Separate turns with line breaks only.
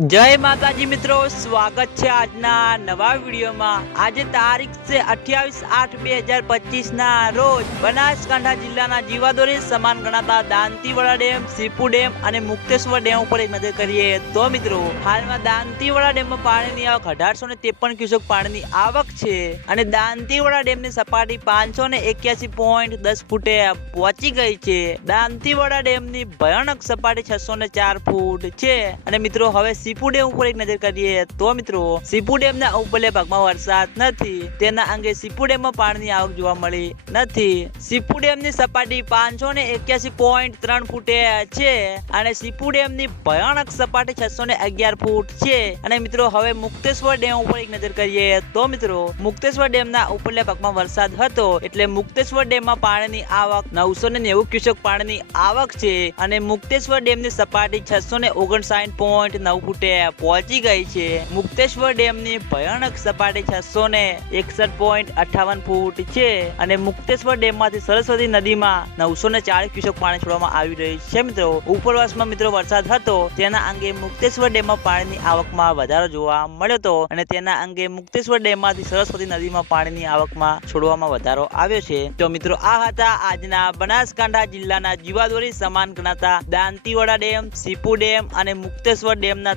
જય માતાજી મિત્રો, સ્વાગત છે આજના નવા વિડીયોમાં. આજે તારીખ છે અઠ્યાવીસ આઠ બે હજાર પચીસ ના રોજ બનાસકાંઠા જિલ્લાના જીવાદોરે સમાન ગણાતા દાંતીવાડા ડેમ, સીપુ ડેમ અને મુક્તેશ્વર ડેમ ઉપર એક નજર કરીએ તો મિત્રો, હાલમાં દાંતીવાડા ડેમમાં પાણીની આવક અઢારસો ને ત્રેપન ક્યુસેક પાણીની આવક છે અને દાંતીવાડા ડેમની સપાટી પાંચસો ને એક્યાસી પોઈન્ટ દસ ફૂટે પહોંચી ગઈ છે. દાંતીવાડા ડેમની ભયાનક સપાટી છસો ને ચાર ફૂટ છે. અને મિત્રો, હવે સીપુ ડેમ ઉપર એક નજર કરીએ તો મિત્રો સીપુ ડેમના ઉપલે ભાગમાં વરસાદ નથી. તેના અંગે સીપુ ડેમમાં પાણીની આવક જોવા મળી નથી. સીપુ ડેમની સપાટી પાંચસો ને એક્યાસી પોઈન્ટ ત્રણ ફૂટે છે અને સીપુ ડેમની ભયાનક સપાટી છસો ને અગિયાર ફૂટ છે. અને મિત્રો, હવે મુક્તેશ્વર ડેમ ઉપર એક નજર કરીએ તો મિત્રો, મુક્તેશ્વર ડેમના ઉપરલા ભાગમાં વરસાદ હતો એટલે મુક્તેશ્વર ડેમમાં પાણીની આવક નવસો ને નેવું ક્યુસેક પાણીની આવક છે. અને મુક્તેશ્વર ડેમની સપાટી છસો ને ઓગણસાઠ પોઈન્ટ નવ ફૂટે પહોંચી ગઈ છે. મુક્તેશ્વર ડેમની ભયાનક સપાટી છસો ને એકસઠ પોઈન્ટ અઠાવન ફૂટ છે અને મુક્તેશ્વર ડેમમાંથી સરસ્વતી નદીમાં નવસો ને ચાળીસ ક્યુસેક પાણી છોડવામાં આવી રહ્યું છે મિત્રો. ઉપરવાસમાં મિત્રો વરસાદ હતો, તેના અંગે મુક્તેશ્વર ડેમમાં પાણીની આવકમાં વધારો જોવા મળ્યો હતો અને તેના અંગે મુક્તેશ્વર ડેમમાંથી સરસ્વતી નદીમાં પાણીની આવકમાં છોડવામાં વધારો આવ્યો છે. તો મિત્રો, આ હતા આજના બનાસકાંઠા જિલ્લાના જીવાદોરી સમાન ગણાતા દાંતીવાડા ડેમ, સીપુ ડેમ અને મુક્તેશ્વર ડેમના